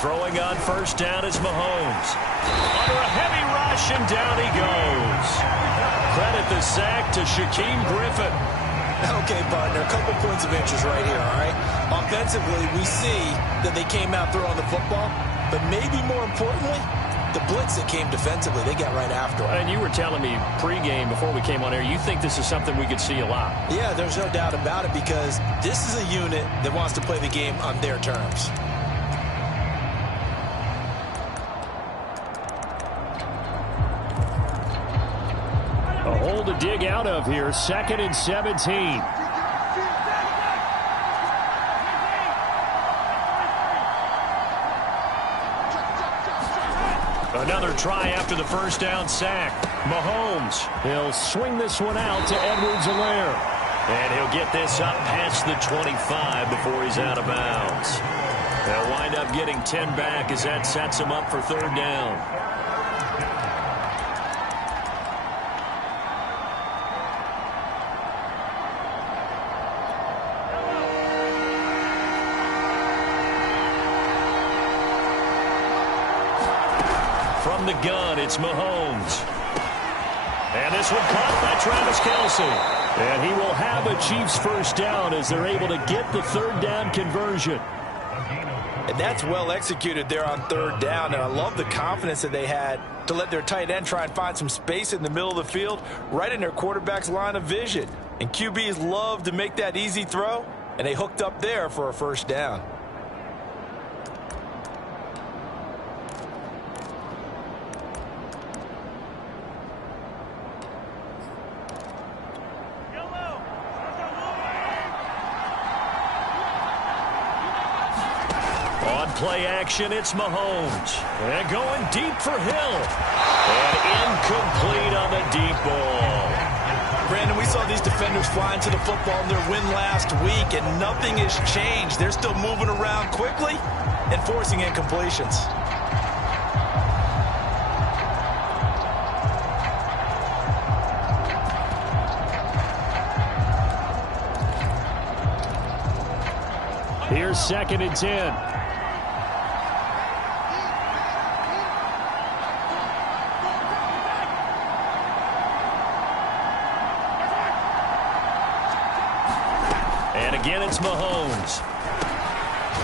Throwing on first down is Mahomes. Under a heavy rush, and down he goes. Credit the sack to Shaquem Griffin. Okay, partner, a couple points of interest right here, all right? Offensively, we see that they came out throwing the football, but maybe more importantly, the blitz that came defensively, they got right after it. And you were telling me pregame before we came on air, you think this is something we could see a lot. Yeah, there's no doubt about it because this is a unit that wants to play the game on their terms. A hole to dig out of here, 2nd and 17. Another try after the first down sack. Mahomes, he'll swing this one out to Edwards-Helaire. And he'll get this up past the 25 before he's out of bounds. They'll wind up getting 10 back as that sets him up for third down. From the gun, it's Mahomes. And this one caught by Travis Kelce. And he will have a Chiefs first down as they're able to get the third down conversion. And that's well executed there on third down. And I love the confidence that they had to let their tight end try and find some space in the middle of the field, right in their quarterback's line of vision. And QBs love to make that easy throw, and they hooked up there for a first down. Play action, it's Mahomes. And going deep for Hill. And incomplete on the deep ball. Brandon, we saw these defenders flying to the football in their win last week, and nothing has changed. They're still moving around quickly and forcing incompletions. Here's 2nd and 10. And again, it's Mahomes.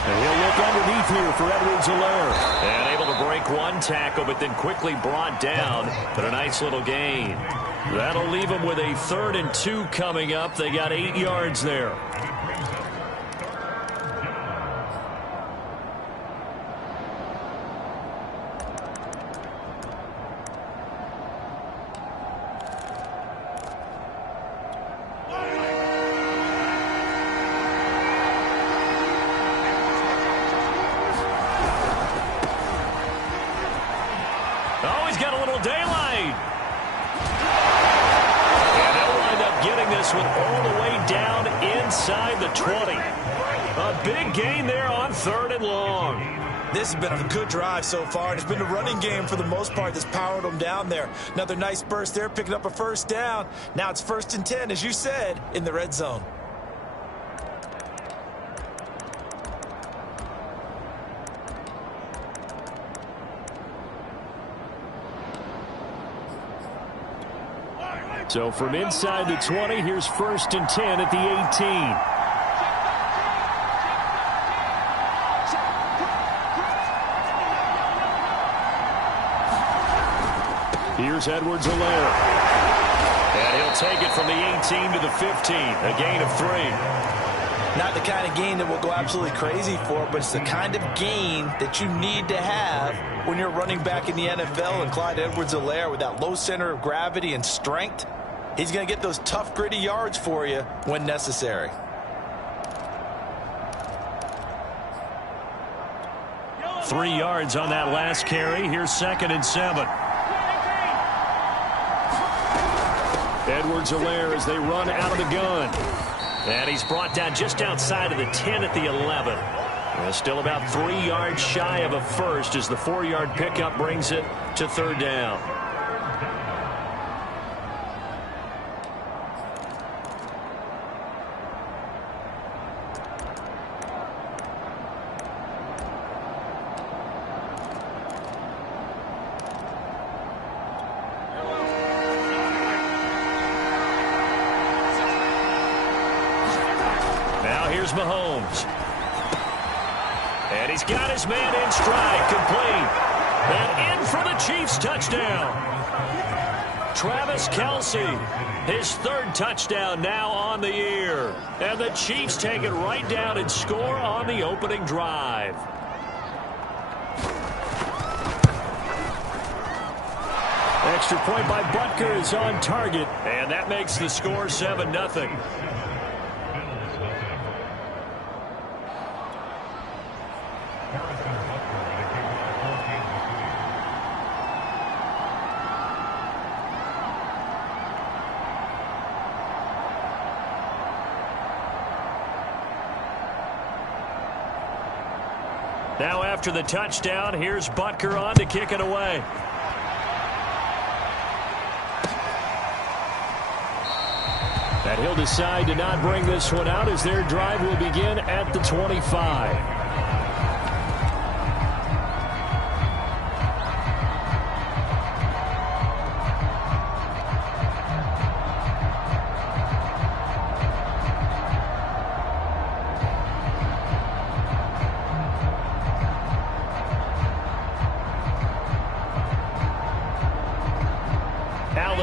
And he'll look underneath here for Edwards-Helaire. And able to break one tackle, but then quickly brought down. But a nice little gain. That'll leave him with a 3rd and 2 coming up. They got 8 yards there. All the way down inside the 20. A big gain there on 3rd and long. This has been a good drive so far. It's been a running game for the most part that's powered them down there. Another nice burst there, picking up a first down. Now it's 1st and 10, as you said, in the red zone. So from inside the 20, here's 1st and 10 at the 18. Here's Edwards-Helaire. And he'll take it from the 18 to the 15, a gain of 3. Not the kind of gain that we'll go absolutely crazy for, but it's the kind of gain that you need to have when you're running back in the NFL. And Clyde Edwards-Helaire, with that low center of gravity and strength, he's going to get those tough, gritty yards for you when necessary. Three yards on that last carry. Here's 2nd and 7. Edwards-Helaire as they run out of the gun. And he's brought down just outside of the 10 at the 11. Still about 3 yards shy of a first as the 4-yard pickup brings it to 3rd down. Now here's Mahomes. And he's got his man in stride, complete. And in for the Chiefs touchdown. Travis Kelce, his third touchdown now on the year. And the Chiefs take it right down and score on the opening drive. Extra point by Butker is on target. And that makes the score 7-0. Now after the touchdown, here's Butker on to kick it away. And he'll decide to not bring this one out as their drive will begin at the 25.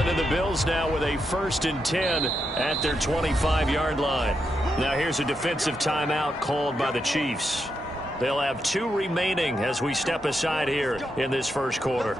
And the Bills now with a 1st and 10 at their 25-yard line. Now here's a defensive timeout called by the Chiefs. They'll have 2 remaining as we step aside here in this first quarter.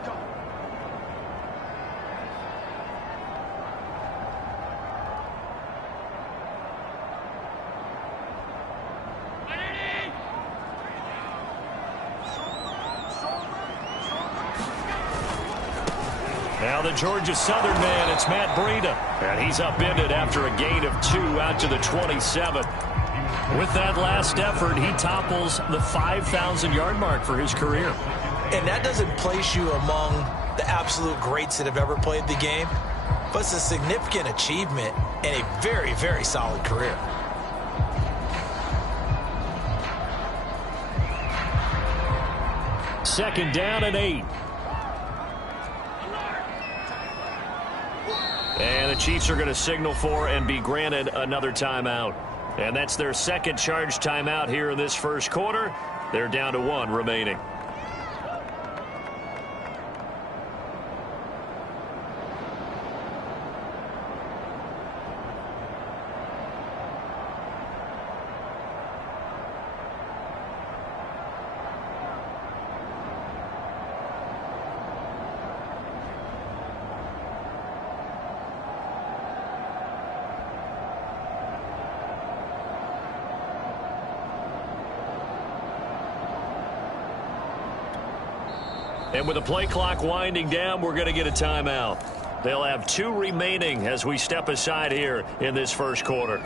Now the Georgia Southern man, it's Matt Breida. And he's upended after a gain of 2 out to the 27. With that last effort, he topples the 5,000-yard mark for his career. And that doesn't place you among the absolute greats that have ever played the game, but it's a significant achievement and a very, very solid career. Second down and 8. And the Chiefs are going to signal for and be granted another timeout. And that's their second charge timeout here in this first quarter. They're down to 1 remaining. And with the play clock winding down, we're going to get a timeout. They'll have 2 remaining as we step aside here in this first quarter.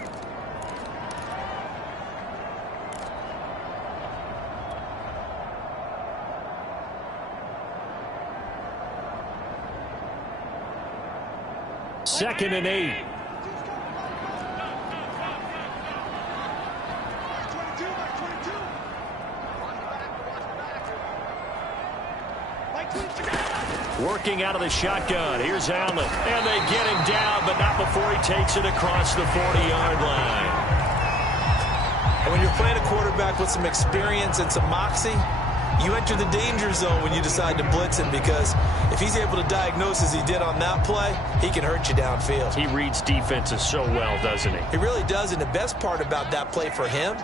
Second and 8. Working out of the shotgun. Here's Allen. And they get him down, but not before he takes it across the 40-yard line. And when you're playing a quarterback with some experience and some moxie, you enter the danger zone when you decide to blitz him, because if he's able to diagnose as he did on that play, he can hurt you downfield. He reads defenses so well, doesn't he? He really does, and the best part about that play for him,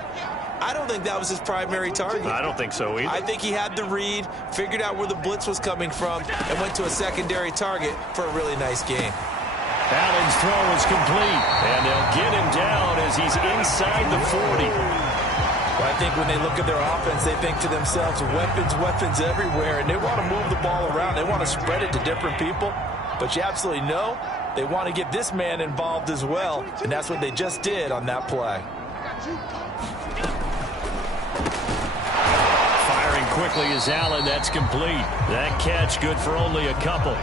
I don't think that was his primary target. I don't think so either. I think he had the read, figured out where the blitz was coming from, and went to a secondary target for a really nice game. Allen's throw is complete, and they'll get him down as he's inside the 40. Well, I think when they look at their offense, they think to themselves, weapons, weapons everywhere, and they want to move the ball around. They want to spread it to different people, but you absolutely know they want to get this man involved as well, and that's what they just did on that play. Quickly as Allen, that's complete. That catch good for only a couple.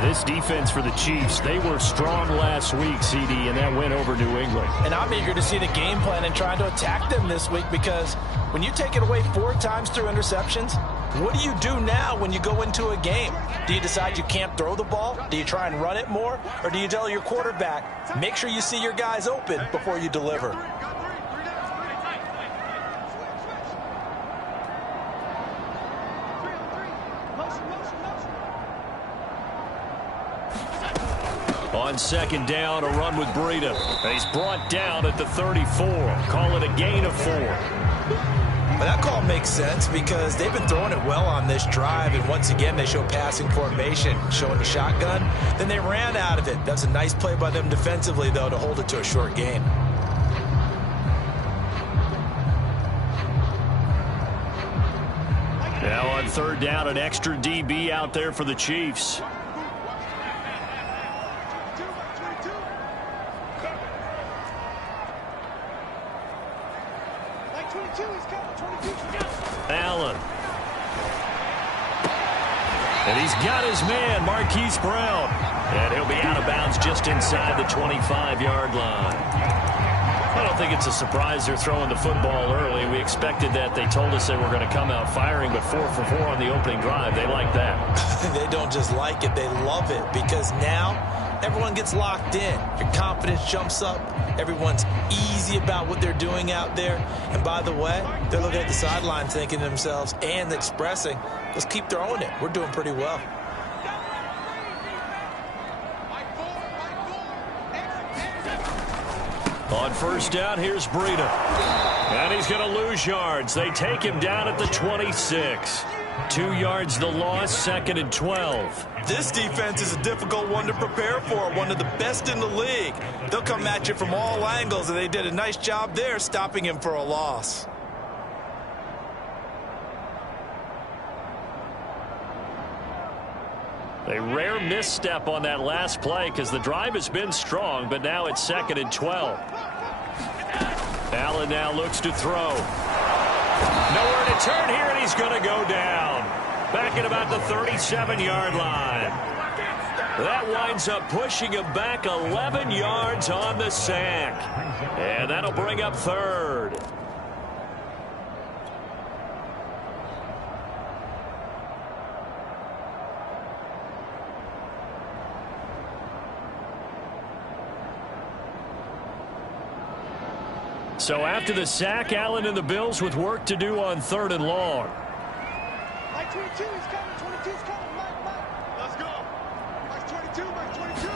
This defense for the Chiefs, they were strong last week, CD, and that went over New England. And I'm eager to see the game plan and trying to attack them this week, because when you take it away 4 times through interceptions, what do you do now when you go into a game? Do you decide you can't throw the ball? Do you try and run it more? Or do you tell your quarterback, make sure you see your guys open before you deliver? On second down, a run with Breida. And he's brought down at the 34. Call it a gain of 4. But that call makes sense because they've been throwing it well on this drive, and once again they show passing formation, showing the shotgun. Then they ran out of it. That's a nice play by them defensively, though, to hold it to a short gain. Now on third down, an extra DB out there for the Chiefs. Allen. And he's got his man, Marquise Brown. And he'll be out of bounds just inside the 25-yard line. I don't think it's a surprise they're throwing the football early. We expected that. They told us they were going to come out firing, but 4 for 4 on the opening drive. They like that. They don't just like it, they love it, because now everyone gets locked in. Your confidence jumps up. Everyone's easy about what they're doing out there. And by the way, they're looking at the sideline thinking to themselves and expressing, let's keep throwing it. We're doing pretty well. On first down, here's Breida. And he's going to lose yards. They take him down at the 26. 2 yards the loss, 2nd and 12. This defense is a difficult one to prepare for, one of the best in the league. They'll come at you from all angles, and they did a nice job there stopping him for a loss. A rare misstep on that last play because the drive has been strong, but now it's 2nd and 12. Allen now looks to throw. Nowhere to turn here, and he's going to go down. Back at about the 37-yard line. That winds up pushing him back 11 yards on the sack. And that'll bring up 3rd. So after the sack, Allen and the Bills with work to do on 3rd and long. Mike 22 is coming. 22 is coming. Mike. Let's go. Mike 22. Mike 22.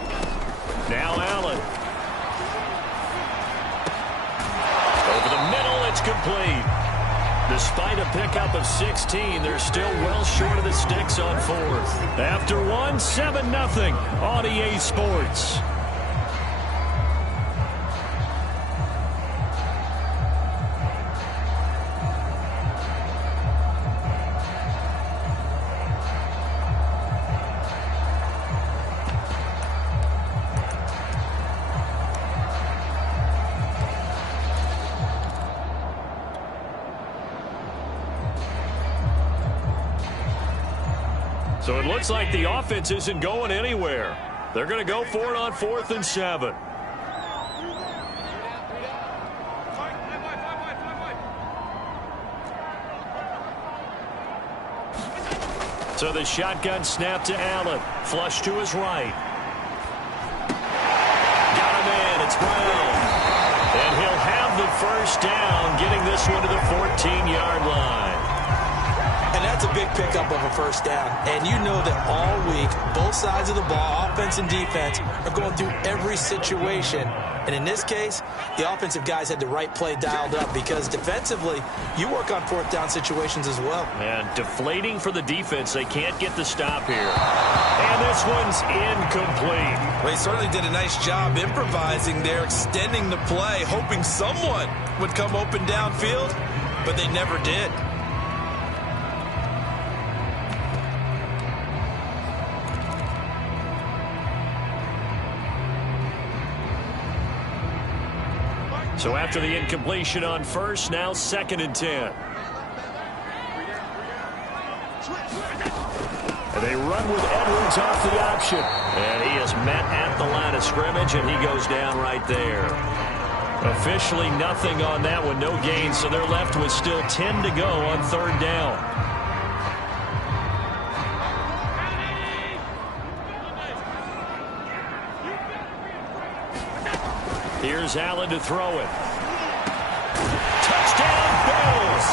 Now Allen. Over the middle, it's complete. Despite a pickup of 16, they're still well short of the sticks on 4th. After one, 7-0 on EA Sports. So it looks like the offense isn't going anywhere. They're going to go for it on 4th and 7. So the shotgun snap to Allen. Flush to his right. Got a man. It's Brown. And he'll have the first down, getting this one to the 14-yard line. And that's a big pickup of a first down. And you know that all week, both sides of the ball, offense and defense, are going through every situation. And in this case, the offensive guys had the right play dialed up because defensively, you work on 4th down situations as well. And deflating for the defense. They can't get the stop here. And this one's incomplete. Well, he certainly did a nice job improvising there, extending the play, hoping someone would come open downfield, but they never did. So after the incompletion on 1st, now 2nd and 10. And they run with Edwards off the option. And he is met at the line of scrimmage, and he goes down right there. Officially nothing on that one, no gain, so they're left with still 10 to go on 3rd down. Here's Allen to throw it. Touchdown, Bills.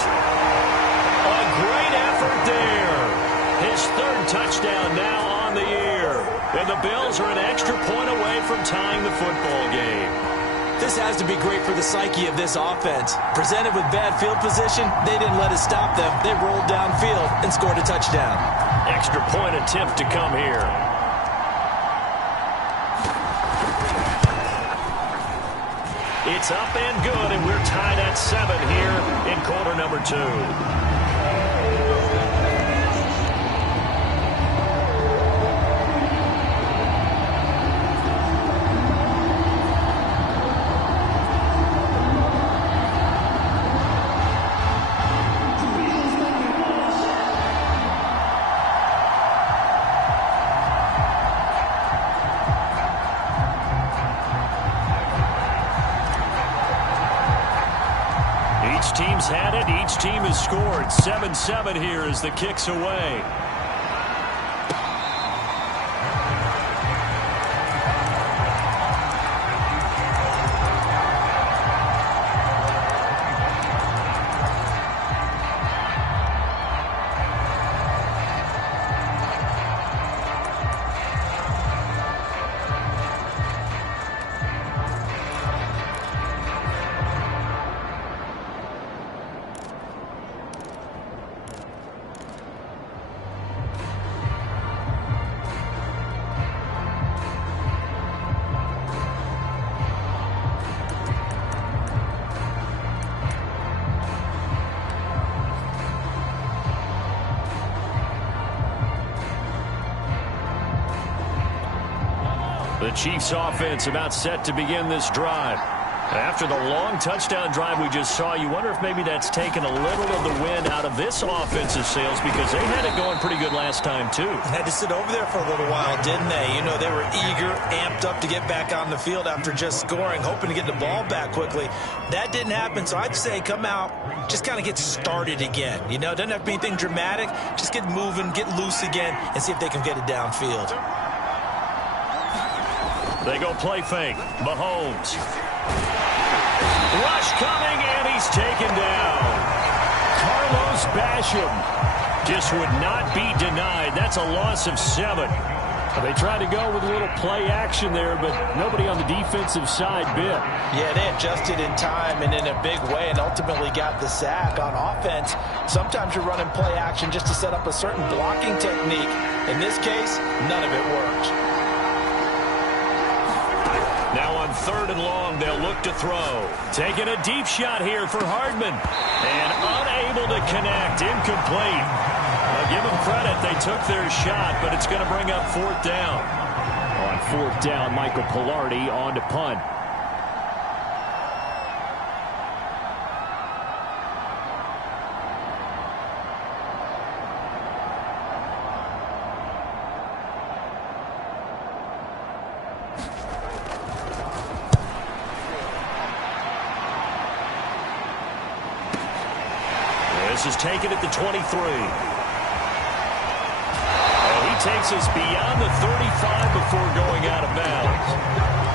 A great effort there. His 3rd touchdown now on the year. And the Bills are an extra point away from tying the football game. This has to be great for the psyche of this offense. Presented with bad field position, they didn't let it stop them. They rolled downfield and scored a touchdown. Extra point attempt to come here. It's up and good, and we're tied at 7 here in quarter number 2. Each team's had it. Each team has scored. 7-7 here as the kick's away. The Chiefs offense about set to begin this drive. After the long touchdown drive we just saw, you wonder if maybe that's taken a little of the wind out of this offensive sails, because they had it going pretty good last time too. Had to sit over there for a little while, didn't they? You know, they were eager, amped up to get back on the field after just scoring, hoping to get the ball back quickly. That didn't happen, so I'd say come out, just kind of get started again. You know, doesn't have to be anything dramatic. Just get moving, get loose again, and see if they can get it downfield. They go play fake. Mahomes. Rush coming, and he's taken down. Carlos Basham just would not be denied. That's a loss of 7. They tried to go with a little play action there, but nobody on the defensive side bit. Yeah, they adjusted in time and in a big way and ultimately got the sack. On offense, sometimes you're running play action just to set up a certain blocking technique. In this case, none of it worked. Now on 3rd and long, they'll look to throw. Taking a deep shot here for Hardman. And unable to connect. Incomplete. I'll give them credit. They took their shot, but it's going to bring up 4th down. On 4th down, Michael Pilardi on to punt. This is taken at the 23. And he takes us beyond the 35 before going out of bounds.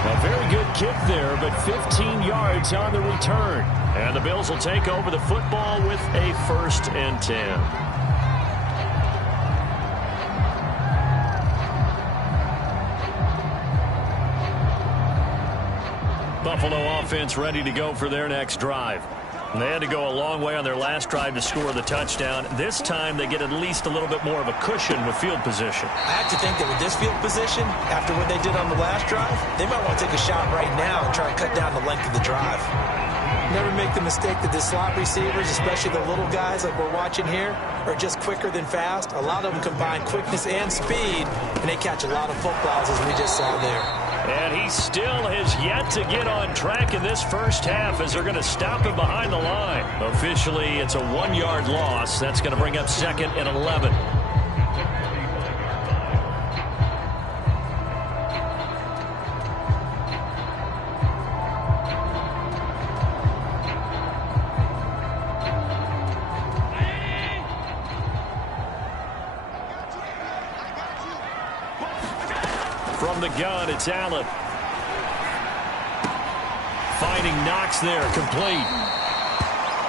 A very good kick there, but 15 yards on the return. And the Bills will take over the football with a 1st and 10. Buffalo offense ready to go for their next drive. And they had to go a long way on their last drive to score the touchdown. This time they get at least a little bit more of a cushion with field position. I have to think that with this field position, after what they did on the last drive, they might want to take a shot right now and try to cut down the length of the drive. Never make the mistake that the slot receivers, especially the little guys like we're watching here, are just quicker than fast. A lot of them combine quickness and speed, and they catch a lot of footballs as we just saw there. And he still has yet to get on track in this first half as they're going to stop him behind the line. Officially, it's a 1-yard loss. That's going to bring up 2nd and 11. From the gun, it's Allen. Finding Knox there, complete.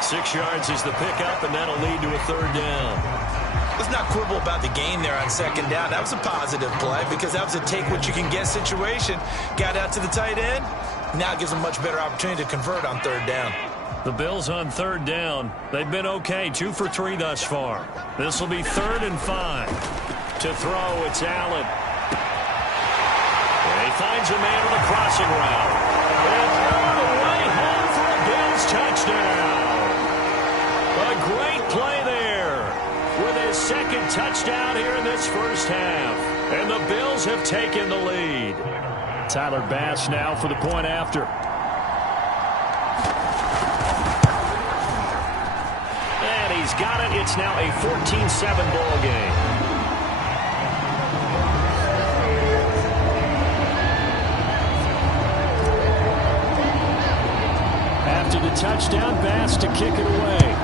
6 yards is the pickup, and that'll lead to a 3rd down. Let's not quibble about the gain there on second down. That was a positive play because that was a take-what-you-can-get situation. Got out to the tight end. Now it gives them a much better opportunity to convert on third down. The Bills on third down. They've been okay, 2 for 3 thus far. This will be 3rd and 5. To throw, it's Allen. And he finds a man on the crossing route. And all the way home for a Bills touchdown. A great play there with his second touchdown here in this first half. And the Bills have taken the lead. Tyler Bass now for the point after. And he's got it. It's now a 14-7 ball game. After the touchdown, Bass to kick it away.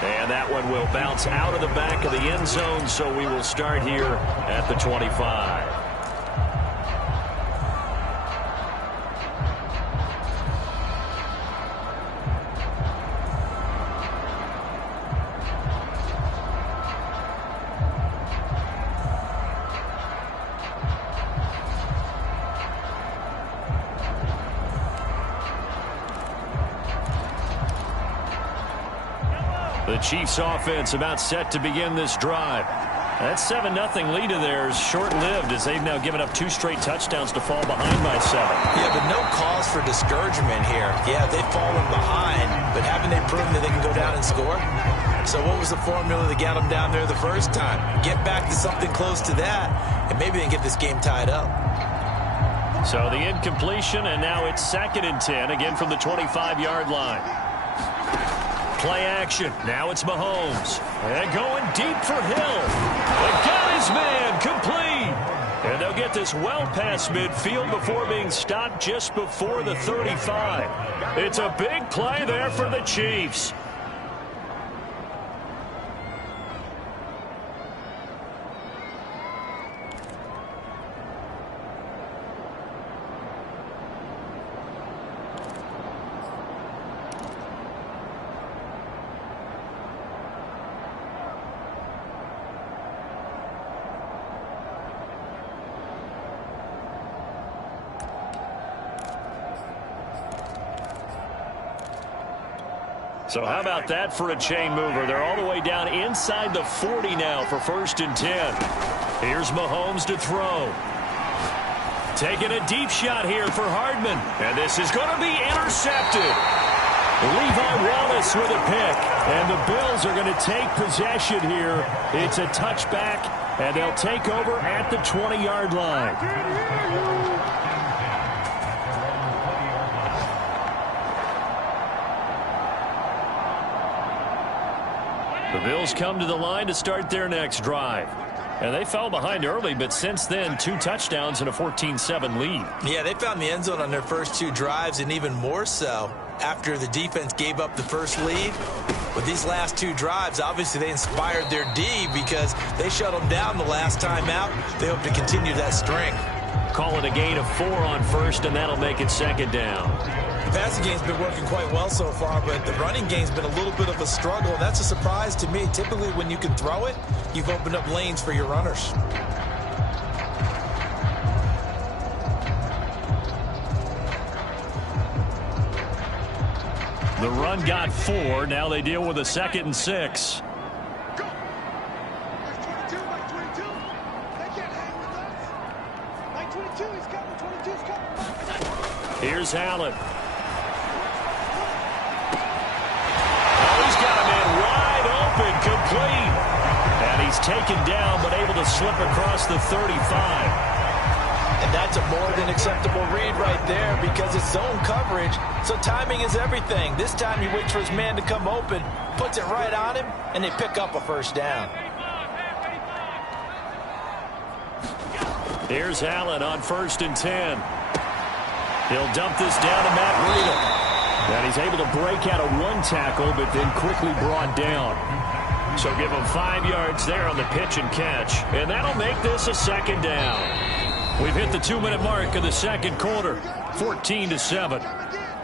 And that one will bounce out of the back of the end zone, so we will start here at the 25. The Chiefs offense about set to begin this drive. That 7-0 lead of theirs short-lived as they've now given up 2 straight touchdowns to fall behind by 7. Yeah, but no cause for discouragement here. Yeah, they've fallen behind, but haven't they proven that they can go down and score? So what was the formula that got them down there the first time? Get back to something close to that, and maybe they can get this game tied up. So the incompletion, and now it's 2nd and 10, again from the 25-yard line. Play action. Now it's Mahomes. And going deep for Hill. And got his man complete. And they'll get this well past midfield before being stopped just before the 35. It's a big play there for the Chiefs. So how about that for a chain mover? They're all the way down inside the 40 now for 1st and 10. Here's Mahomes to throw. Taking a deep shot here for Hardman. And this is going to be intercepted. Levi Wallace with a pick. And the Bills are going to take possession here. It's a touchback, and they'll take over at the 20-yard line. The Bills come to the line to start their next drive. And they fell behind early, but since then, 2 touchdowns and a 14-7 lead. Yeah, they found the end zone on their first 2 drives, and even more so after the defense gave up the first lead. With these last 2 drives, obviously they inspired their D because they shut them down the last time out. They hope to continue that string. Call it a gain of 4 on first, and that'll make it 2nd down. The passing game's been working quite well so far, but the running game's been a little bit of a struggle. That's a surprise to me. Typically, when you can throw it, you've opened up lanes for your runners. The run got 4. Now they deal with a 2nd and 6. Go! Mike 22, Mike 22. They can't hang with us. Mike 22, he's coming. 22's coming. Here's Allen. He's got a man wide open, complete. And he's taken down, but able to slip across the 35. And that's a more than acceptable read right there because it's zone coverage, so timing is everything. This time he waits for his man to come open, puts it right on him, and they pick up a 1st down. Here's Allen on 1st and 10. He'll dump this down to Matt Breida. And he's able to break out of 1 tackle, but then quickly brought down. So give him 5 yards there on the pitch and catch. And that'll make this a 2nd down. We've hit the 2-minute mark of the 2nd quarter, 14-7.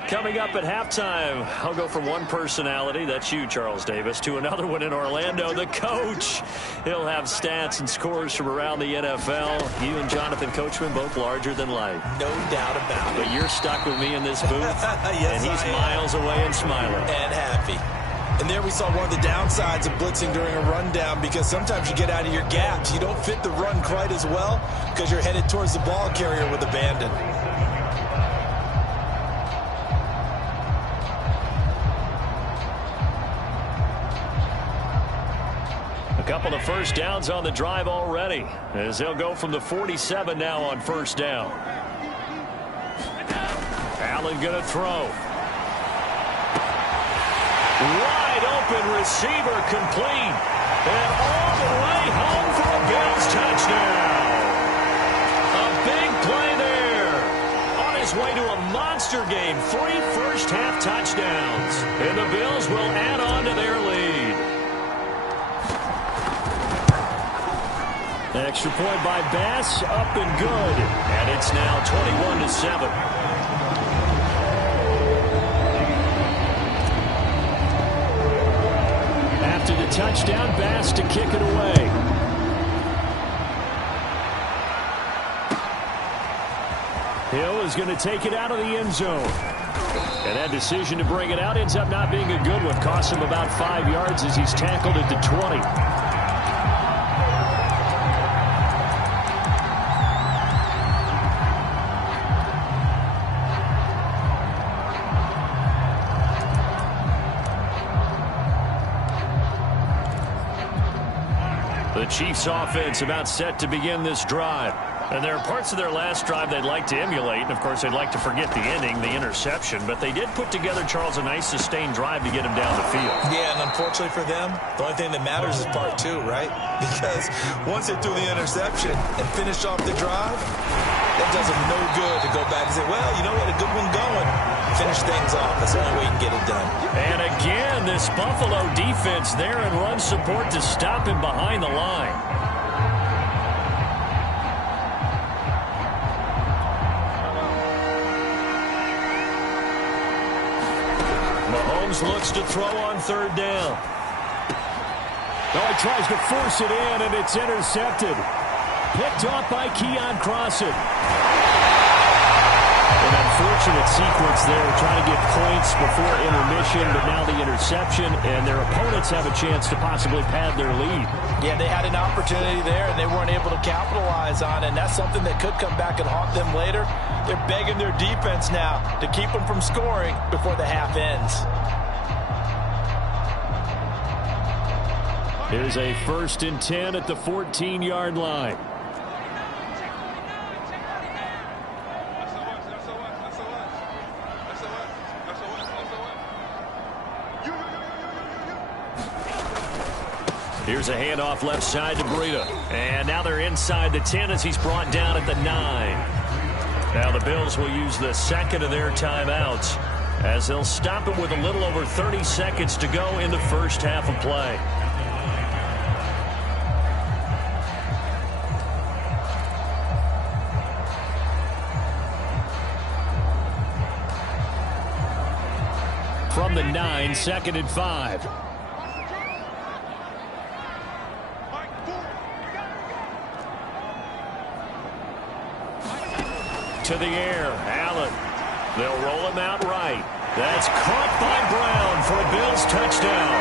Coming up at halftime, I'll go from one personality, that's you, Charles Davis, to another one in Orlando, the coach. He'll have stats and scores from around the NFL. You and Jonathan Coachman, both larger than life. No doubt about it. But you're stuck with me in this booth, yes, and he's miles away and smiling. And happy. And there we saw one of the downsides of blitzing during a rundown, because sometimes you get out of your gaps. You don't fit the run quite as well because you're headed towards the ball carrier with abandon. A couple of first downs on the drive already, as they'll go from the 47 now on first down. Allen going to throw. Wide open receiver complete. And all the way home for a Bills touchdown. A big play there. On his way to a monster game. 3 first-half touchdowns. And the Bills will add on to their lead. Extra point by Bass, up and good. And it's now 21-7. After the touchdown, Bass to kick it away. Hill is going to take it out of the end zone. And that decision to bring it out ends up not being a good one. Costs him about 5 yards as he's tackled at the 20. The Chiefs offense about set to begin this drive. And there are parts of their last drive they'd like to emulate. And, of course, they'd like to forget the ending, the interception. But they did put together, Charles, a nice sustained drive to get him down the field. Yeah, and unfortunately for them, the only thing that matters is part 2, right? Because once they threw the interception and finished off the drive, that does them no good to go back and say, well, you know what, a good one going. Finish things off. That's the only way you can get it done. And again, this Buffalo defense there in run support to stop him behind the line. Mahomes looks to throw on third down. Oh, he tries to force it in, and it's intercepted. Picked off by Keon Crossan. An unfortunate sequence there, trying to get points before intermission, but now the interception, and their opponents have a chance to possibly pad their lead. Yeah, they had an opportunity there, and they weren't able to capitalize on it, and that's something that could come back and haunt them later. They're begging their defense now to keep them from scoring before the half ends. Here's a 1st and 10 at the 14-yard line. Here's a handoff left side to Breida. And now they're inside the 10 as he's brought down at the 9. Now the Bills will use the second of their timeouts as they'll stop him with a little over 30 seconds to go in the first half of play. From the 9, 2nd and 5. To the air, Allen. They'll roll him out right. That's caught by Brown for a Bills touchdown.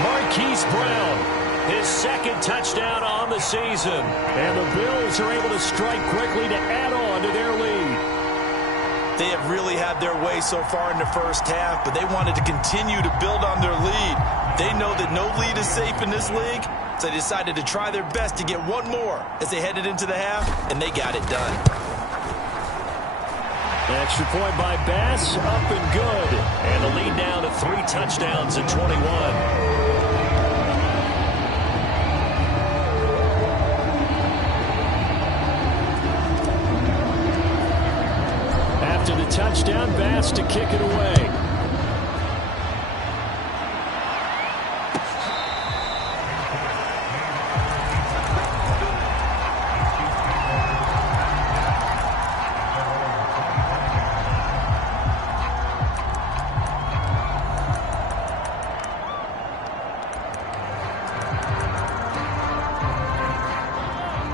Marquise Brown, his 2nd touchdown on the season. And the Bills are able to strike quickly to add on to their lead. They have really had their way so far in the first half, but they wanted to continue to build on their lead. They know that no lead is safe in this league, so they decided to try their best to get one more as they headed into the half, and they got it done. Extra point by Bass, up and good. And the lead down to 3 touchdowns at 21. After the touchdown, Bass to kick it away.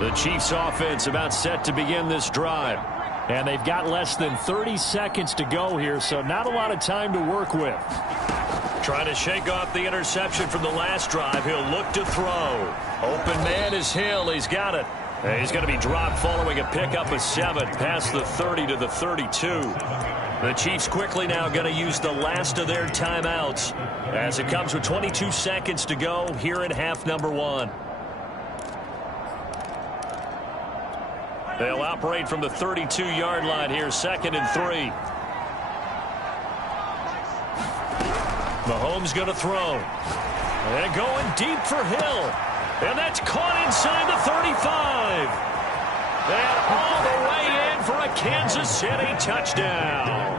The Chiefs offense about set to begin this drive. And they've got less than 30 seconds to go here, so not a lot of time to work with. Trying to shake off the interception from the last drive. He'll look to throw. Open man is Hill. He's got it. And he's going to be dropped following a pickup of 7 past the 30 to the 32. The Chiefs quickly now going to use the last of their timeouts as it comes with 22 seconds to go here in half number 1. They'll operate from the 32-yard line here, 2nd and 3. Mahomes going to throw. And going deep for Hill. And that's caught inside the 35. And all the way in for a Kansas City touchdown.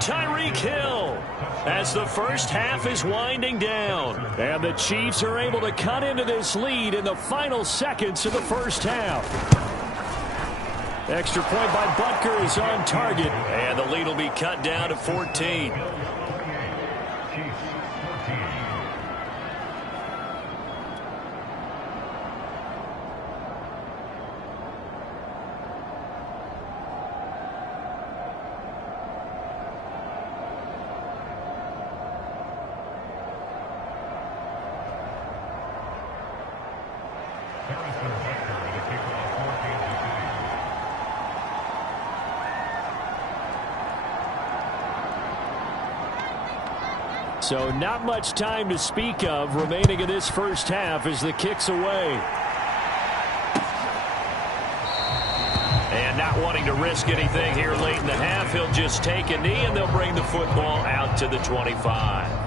Tyreek Hill as the first half is winding down. And the Chiefs are able to cut into this lead in the final seconds of the first half. Extra point by Butker is on target. And the lead will be cut down to 14. So not much time to speak of remaining in this first half as the kick's away. And not wanting to risk anything here late in the half, he'll just take a knee and they'll bring the football out to the 25.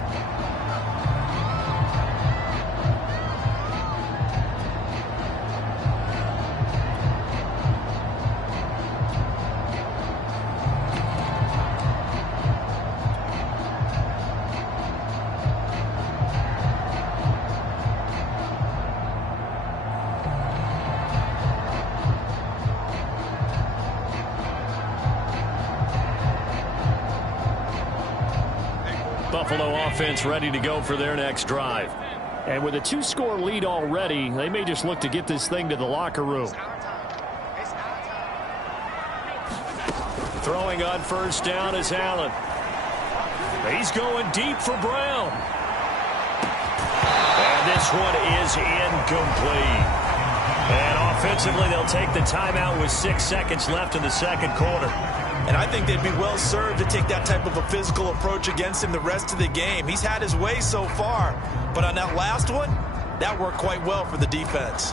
Buffalo offense ready to go for their next drive. And with a 2-score lead already, they may just look to get this thing to the locker room. Throwing on first down is Allen. He's going deep for Brown. And this one is incomplete. And offensively, they'll take the timeout with 6 seconds left in the second quarter. And I think they'd be well served to take that type of a physical approach against him the rest of the game. He's had his way so far, but on that last one, that worked quite well for the defense.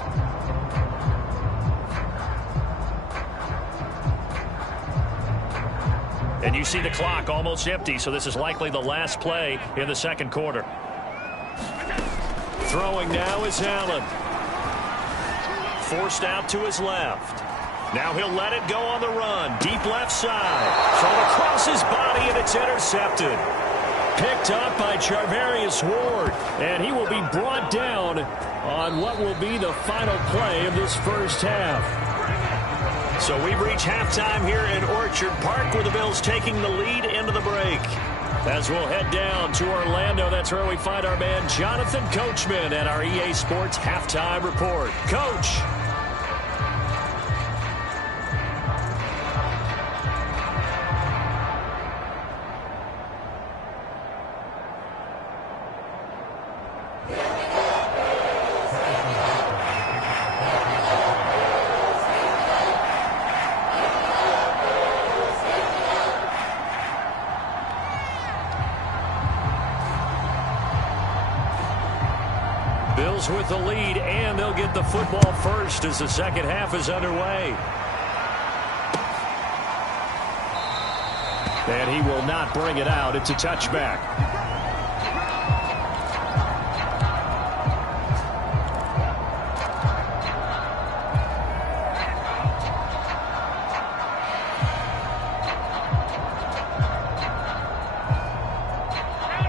And you see the clock almost empty, so this is likely the last play in the second quarter. Throwing now is Allen. Forced out to his left. Now he'll let it go on the run. Deep left side. Thrown across his body, and it's intercepted. Picked up by Charvarius Ward. And he will be brought down on what will be the final play of this first half. So we've reached halftime here in Orchard Park, where the Bills taking the lead into the break. As we'll head down to Orlando, that's where we find our man Jonathan Coachman at our EA Sports Halftime Report. Coach. Bills with the lead, and they'll get the football first as the second half is underway. And he will not bring it out. It's a touchback.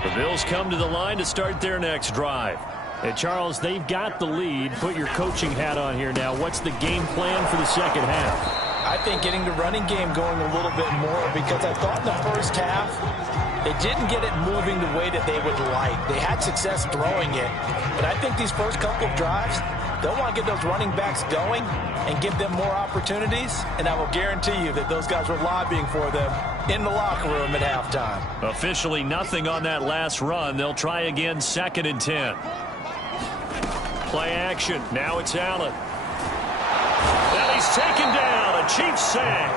The Bills come to the line to start their next drive. And Charles, they've got the lead. Put your coaching hat on here now. What's the game plan for the second half? I think getting the running game going a little bit more, because I thought in the first half they didn't get it moving the way that they would like. They had success throwing it, but I think these first couple of drives, They'll want to get those running backs going and give them more opportunities, and I will guarantee you that those guys were lobbying for them in the locker room at halftime. Officially nothing on that last run. They'll try again, 2nd and 10. Play action. Now it's Allen. And he's taken down. A Chiefs sack.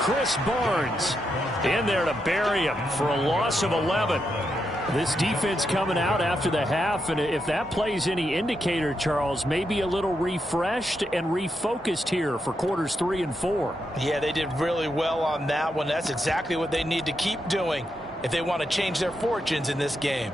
Chris Barnes in there to bury him for a loss of 11. This defense coming out after the half, and if that plays any indicator, Charles, maybe a little refreshed and refocused here for quarters 3 and 4. Yeah, they did really well on that one. That's exactly what they need to keep doing if they want to change their fortunes in this game.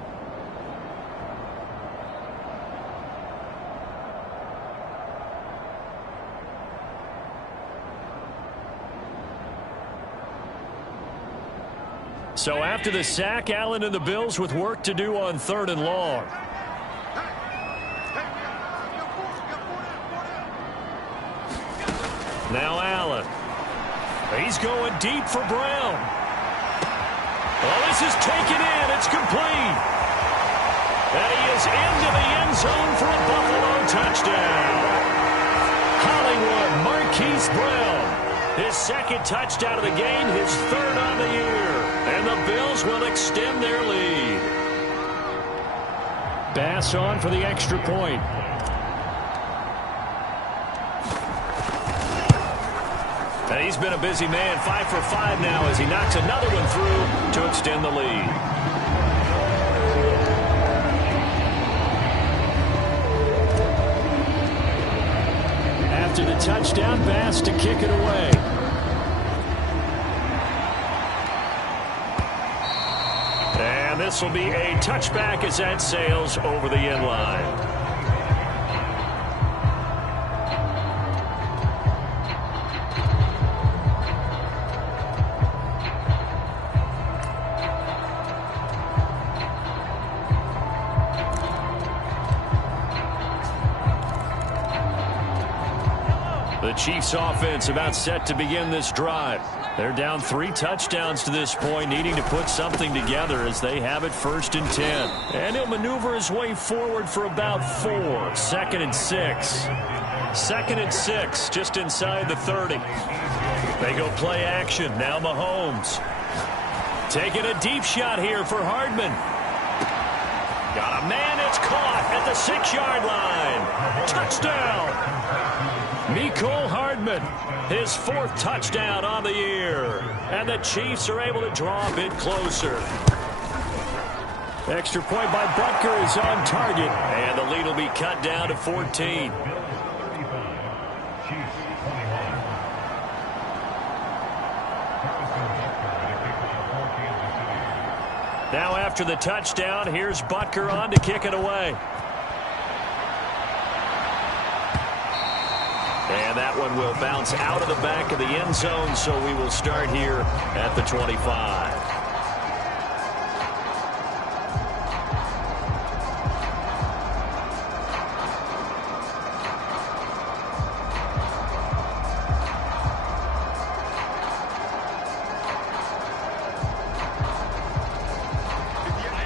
So after the sack, Allen and the Bills with work to do on 3rd and long. Now Allen. He's going deep for Brown. Well, this is taken in. It's complete. And he is into the end zone for a Buffalo touchdown. Hollywood Marquise Brown. His 2nd touchdown of the game, his 3rd on the year. And the Bills will extend their lead. Bass on for the extra point. And he's been a busy man, 5 for 5 now as he knocks another one through to extend the lead. After the touchdown, Bass to kick it away. And this will be a touchback as that sails over the end line. The Chiefs offense about set to begin this drive. They're down 3 touchdowns to this point, needing to put something together as they have it 1st and 10. And he'll maneuver his way forward for about 4. 2nd and 6. 2nd and 6, just inside the 30. They go play action. Now Mahomes. Taking a deep shot here for Hardman. Got a man, it's caught at the 6-yard line. Touchdown. Mecole Hardman, his 4th touchdown on the year. And the Chiefs are able to draw a bit closer. Extra point by Butker is on target. And the lead will be cut down to 14. Now after the touchdown, here's Butker on to kick it away. And that one will bounce out of the back of the end zone, so we will start here at the 25.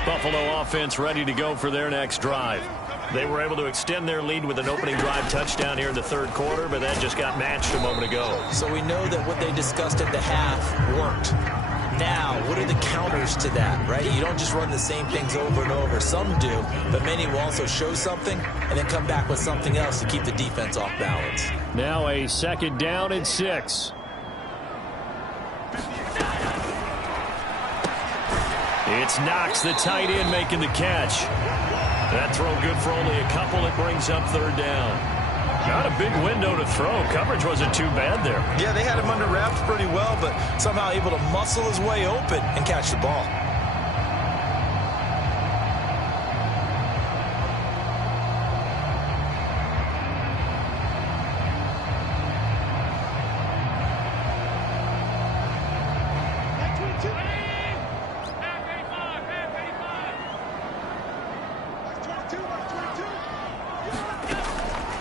Buffalo offense ready to go for their next drive. They were able to extend their lead with an opening drive touchdown here in the 3rd quarter, but that just got matched a moment ago. So we know that what they discussed at the half worked. Now, what are the counters to that, right? You don't just run the same things over and over. Some do, but many will also show something and then come back with something else to keep the defense off balance. Now a 2nd down and 6. It's Knox, the tight end, making the catch. That throw good for only a couple. It brings up 3rd down. Not a big window to throw. Coverage wasn't too bad there. Yeah, they had him under wraps pretty well, but somehow able to muscle his way open and catch the ball.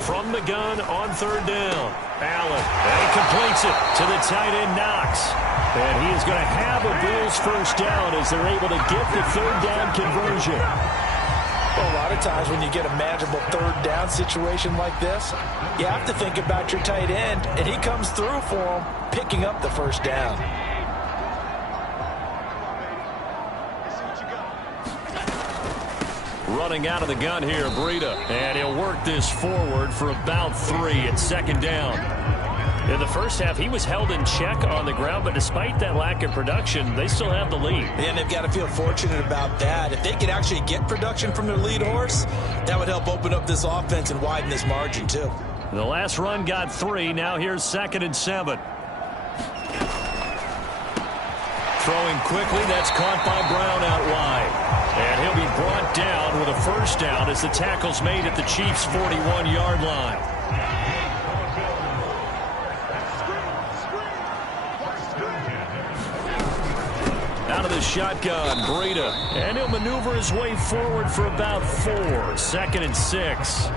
From the gun on 3rd down. Allen, and he completes it to the tight end Knox. And he is going to have a Bills 1st down as they're able to get the 3rd down conversion. Well, a lot of times when you get a manageable third down situation like this, you have to think about your tight end, and he comes through for him, picking up the first down. Running out of the gun here, Breida. And he'll work this forward for about 3 at second down. In the first half, he was held in check on the ground, but despite that lack of production, they still have the lead. And they've got to feel fortunate about that. If they could actually get production from their lead horse, that would help open up this offense and widen this margin, too. The last run got 3. Now here's 2nd and 7. Throwing quickly, that's caught by Brown out wide. And he'll be brought down with a first down as the tackle's made at the Chiefs' 41-yard line. Out of the shotgun, Breida. And he'll maneuver his way forward for about 4. 2nd and 6.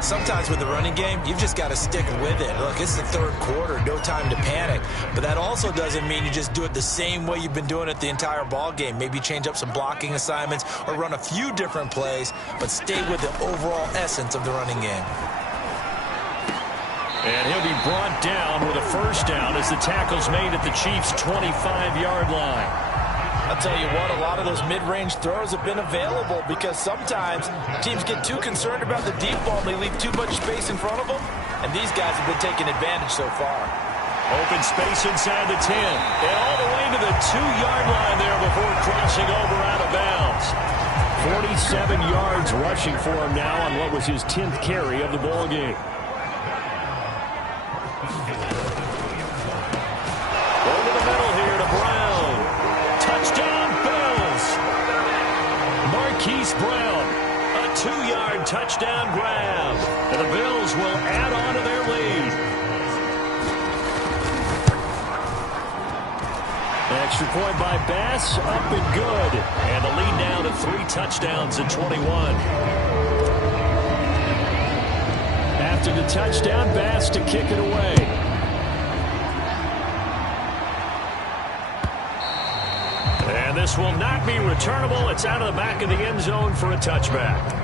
Sometimes with the running game, you've just got to stick with it. Look, it's the third quarter, no time to panic. But that also doesn't mean you just do it the same way you've been doing it the entire ball game. Maybe change up some blocking assignments or run a few different plays, but stay with the overall essence of the running game. And he'll be brought down with a first down as the tackle's made at the Chiefs' 25-yard line. I'll tell you what, a lot of those mid-range throws have been available because sometimes teams get too concerned about the deep ball and they leave too much space in front of them, and these guys have been taking advantage so far. Open space inside the 10, and all the way to the 2-yard line there before crossing over out of bounds. 47 yards rushing for him now on what was his 10th carry of the ball game. Over the middle here to Brown. Touchdown, Bills. Marquise Brown, a 2-yard touchdown grab. And the Bills will add on to their lead. Extra point by Bass, up and good. And the lead now to 3 touchdowns at 21. After the touchdown, Bass to kick it away. And this will not be returnable. It's out of the back of the end zone for a touchback.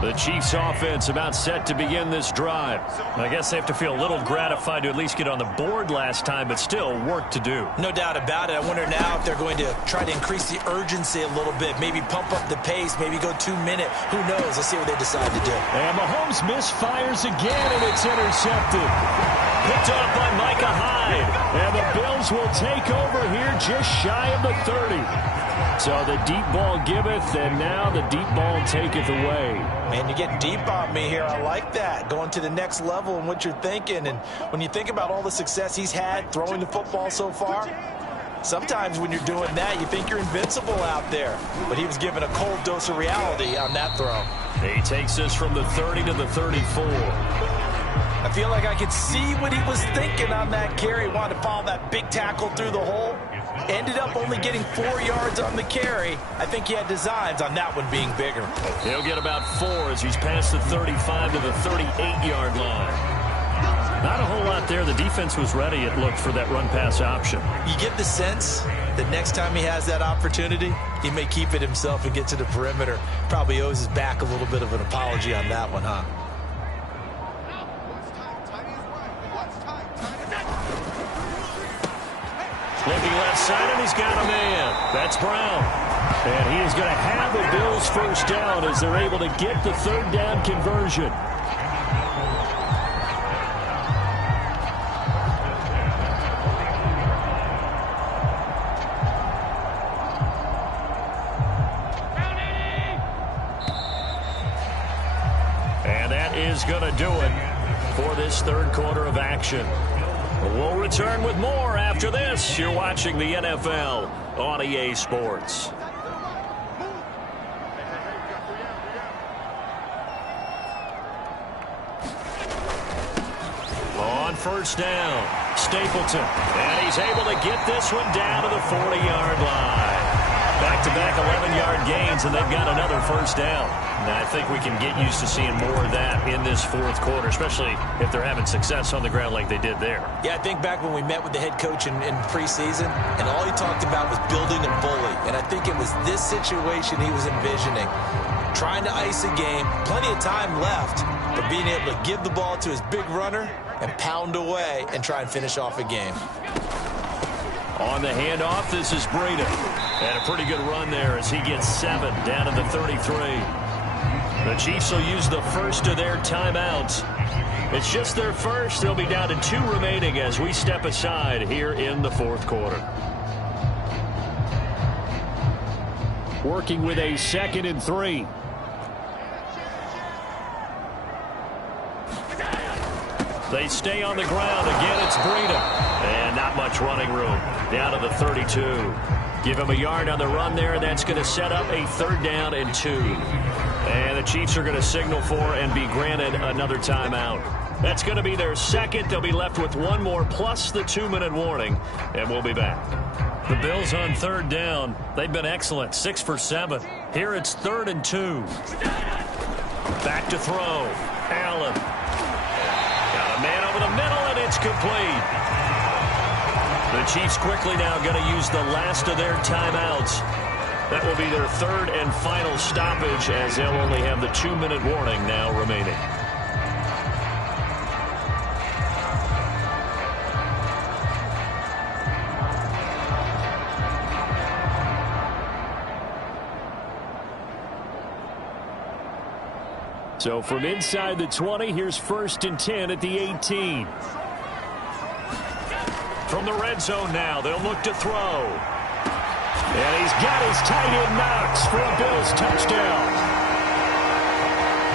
The Chiefs offense about set to begin this drive. I guess they have to feel a little gratified to at least get on the board last time, but still work to do. No doubt about it. I wonder now if they're going to try to increase the urgency a little bit, maybe pump up the pace, maybe go 2-minute. Who knows? Let's see what they decide to do. And Mahomes misfires again, and it's intercepted. Picked off by Micah Hyde. And the Bills will take over here just shy of the 30. So the deep ball giveth, and now the deep ball taketh away. Man, you're getting deep on me here. I like that. Going to the next level in what you're thinking. And when you think about all the success he's had throwing the football so far, sometimes when you're doing that, you think you're invincible out there. But he was given a cold dose of reality on that throw. He takes us from the 30 to the 34. I feel like I could see what he was thinking on that carry. Wanted to follow that big tackle through the hole. Ended up only getting 4 yards on the carry. I think he had designs on that one being bigger. He'll get about 4 as he's past the 35 to the 38-yard line. Not a whole lot there. The defense was ready, it looked, for that run-pass option. You get the sense that next time he has that opportunity, he may keep it himself and get to the perimeter. Probably owes his back a little bit of an apology on that one, huh? Looking left side, and he's got a man. That's Brown. And he is going to have the Bills first down as they're able to get the third down conversion. And that is going to do it for this third quarter of action. We'll return with more after this. You're watching the NFL on EA Sports. On first down, Stapleton. And he's able to get this one down to the 40-yard line. Back back-to-back 11-yard gains, and they've got another first down. Now, I think we can get used to seeing more of that in this fourth quarter, especially if they're having success on the ground like they did there. Yeah, I think back when we met with the head coach in preseason, and all he talked about was building a bully. And I think it was this situation he was envisioning. Trying to ice a game, plenty of time left, but being able to give the ball to his big runner and pound away and try and finish off a game. On the handoff, this is Breida. And a pretty good run there as he gets 7 down to the 33. The Chiefs will use the first of their timeouts. It's just their first. They'll be down to 2 remaining as we step aside here in the fourth quarter. Working with a 2nd and 3. They stay on the ground. Again, it's Breida. And not much running room. Down to the 32. Give him a yard on the run there, and that's going to set up a 3rd down and 2. And the Chiefs are going to signal for and be granted another timeout. That's going to be their second. They'll be left with 1 more plus the 2-minute warning, and we'll be back. The Bills on 3rd down. They've been excellent, 6 for 7. Here it's 3rd and 2. Back to throw. Allen. Got a man over the middle, and it's complete. The Chiefs quickly now going to use the last of their timeouts. That will be their 3rd and final stoppage as they'll only have the 2-minute warning now remaining. So from inside the 20, here's 1st and 10 at the 18. From the red zone now, they'll look to throw. And he's got his tight end Knox for a Bills touchdown.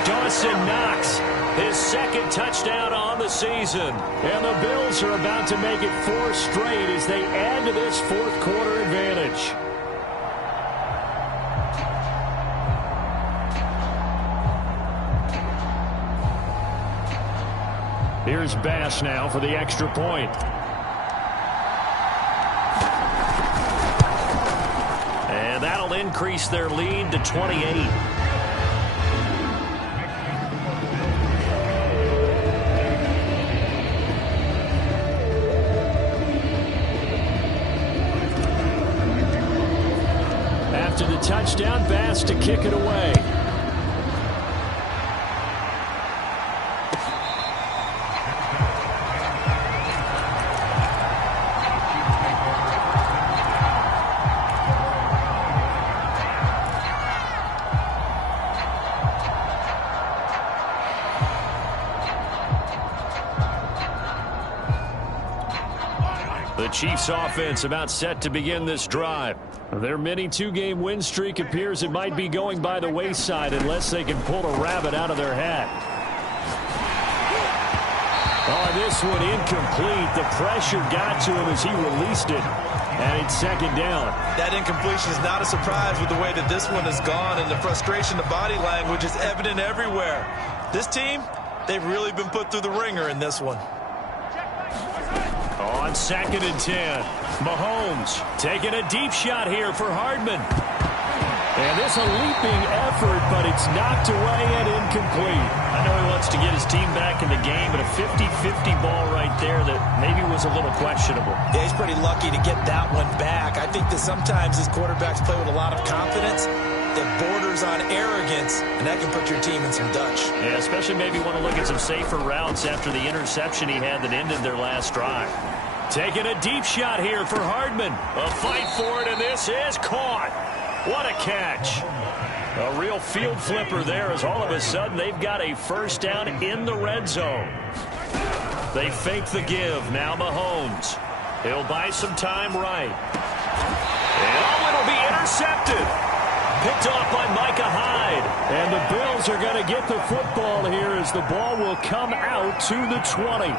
Dawson Knox, his 2nd touchdown on the season. And the Bills are about to make it 4 straight as they add to this fourth quarter advantage. Here's Bass now for the extra point. And that'll increase their lead to 28. After the touchdown, Bass to kick it away. The Chiefs offense about set to begin this drive. Their mini 2-game win streak appears it might be going by the wayside unless they can pull a rabbit out of their hat. Oh, this one incomplete. The pressure got to him as he released it. And it's 2nd down. That incompletion is not a surprise with the way that this one has gone, and the frustration, the body language is evident everywhere. This team, they've really been put through the ringer in this one. On 2nd and 10, Mahomes taking a deep shot here for Hardman. And this a leaping effort, but it's knocked away and incomplete. I know he wants to get his team back in the game, but a 50-50 ball right there that maybe was a little questionable. Yeah, he's pretty lucky to get that one back. I think that sometimes these quarterbacks play with a lot of confidence that borders on arrogance, and that can put your team in some Dutch. Yeah, especially maybe want to look at some safer routes after the interception he had that ended their last drive. Taking a deep shot here for Hardman. A fight for it, and this is caught. What a catch. A real field flipper there as all of a sudden they've got a first down in the red zone. They fake the give. Now Mahomes. He'll buy some time right. And oh, it'll be intercepted. Picked off by Micah Hyde. And the Bills are going to get the football here as the ball will come out to the 20.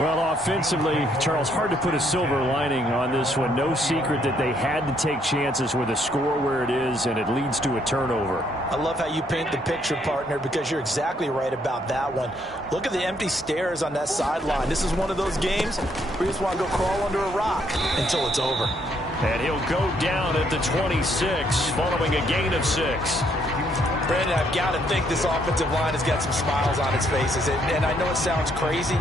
Well, offensively, Charles, hard to put a silver lining on this one. No secret that they had to take chances with a score where it is, and it leads to a turnover. I love how you paint the picture, partner, because you're exactly right about that one. Look at the empty stares on that sideline. This is one of those games where you just want to go crawl under a rock until it's over. And he'll go down at the 26, following a gain of 6. Brandon, I've got to think this offensive line has got some smiles on its faces. And I know it sounds crazy,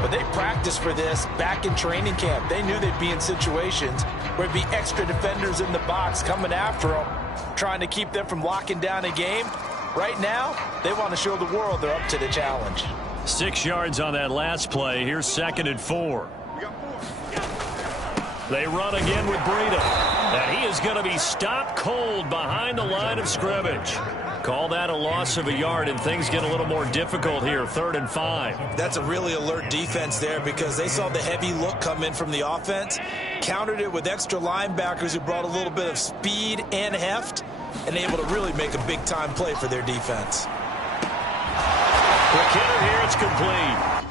but they practiced for this back in training camp. They knew they'd be in situations where there'd be extra defenders in the box coming after them, trying to keep them from locking down a game. Right now, they want to show the world they're up to the challenge. 6 yards on that last play. Here's 2nd and 4. They run again with Breida. And he is going to be stopped cold behind the line of scrimmage. Call that a loss of a yard, and things get a little more difficult here. 3rd and 5. That's a really alert defense there because they saw the heavy look come in from the offense, countered it with extra linebackers who brought a little bit of speed and heft, and able to really make a big-time play for their defense. Quick hitter here, it's complete.